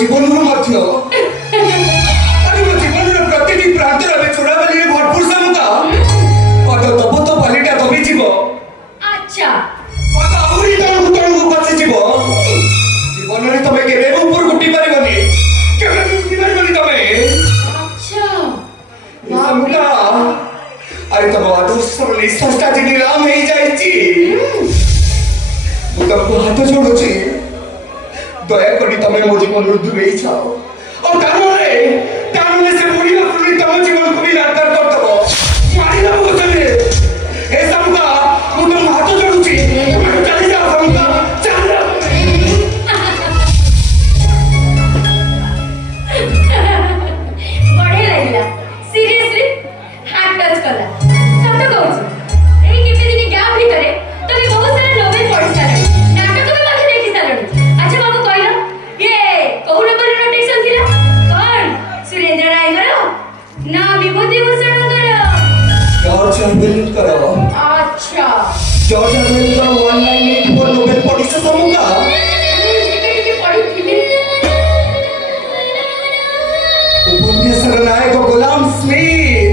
জীবনর মধ্য আরে মো জীবনর প্রতিটি প্রান্তরে আমি চোরাবালিরে ভরপুর সামুকা পদ তব তো বালিটা দবি জীব আচ্ছা পদ আহুরি তণুকু তণুকু খসি জীব জীবନରେ তবে কেবে উপর উঠি পারিবনি কেবে উঠি পারিবনি তবে আচ্ছা সামুকা আরে তব আদর্শর নিঃশ্বাসটা যে নিলাম হয়ে যাইছি ମୁଁ ତମକୁ ହାତ ଯୋଡୁଛି ଦୟାକରି ତମେ ମୋ ଜୀବନରୁ ଦୂରେଇ ଯାଅ ଆଉ ତାମାନେ ସେ ବୁଢୀ ବାପୁରୀ ତମ ଜୀବନକୁ ବି ଲାଚାର କରିଦବ ମାରିଦବ ତମେ ଏ ସାମୁକା ମୁଁ ତମକୁ ହାତ ଯୋଡୁଛି ତମେ ଚାଲି ଯାଅ ସାମୁକା ଚାଲି ଯାଅ ବଢିଆ ଲାଗିଲା ସିରିୟସଲି ହାର୍ଟ ଟଚ୍ କଲା ସତ କହୁଛି ଏଇ କେତେ ଦିନ ଗ୍ୟାପ୍ ଭିତରେ ତମେ ବହୁତ ସାରା ନୋବେଲ ପଢି ସାରିଲଣି ନାଟକ ବି ମଧ୍ୟ ଦେଖି ସାରିଲଣି ଆଚ୍ଛା ବାବୁ କହିଲ ଇଏ କୋଉ ନମ୍ବରର ନୋଟେସନ ଥିଲା କଣ ସୁରେନ୍ଦ୍ର ରାୟଙ୍କର ନା ବିଭୂତି ଭୂଷଣଙ୍କର ଜର୍ଜ ଅରୱେଲଙ୍କର ଆଚ୍ଛା ଜର୍ଜ ଅରୱେଲଙ୍କର 1984 ନୋବେଲ ପଢିଛ ସାମୁକା ଟିକେ ଟିକେ ପଢିଥିଲି ଉପନ୍ୟାସର ନାୟକ ଗୋଲାମ ସ୍ମିଥ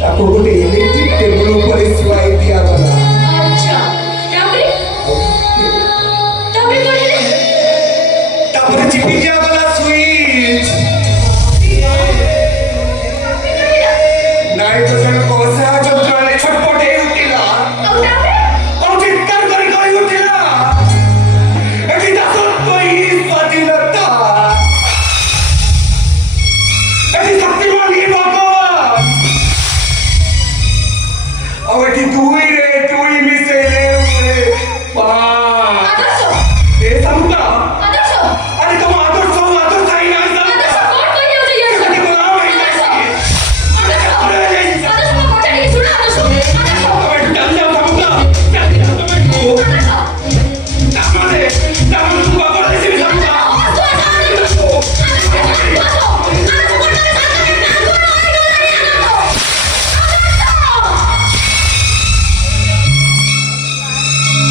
ତାକୁ ଗୋଟେ ଇଲେକ୍ଟ୍ରିକ ଟେବୁଲ ଉପରେ ଶୁଆଇ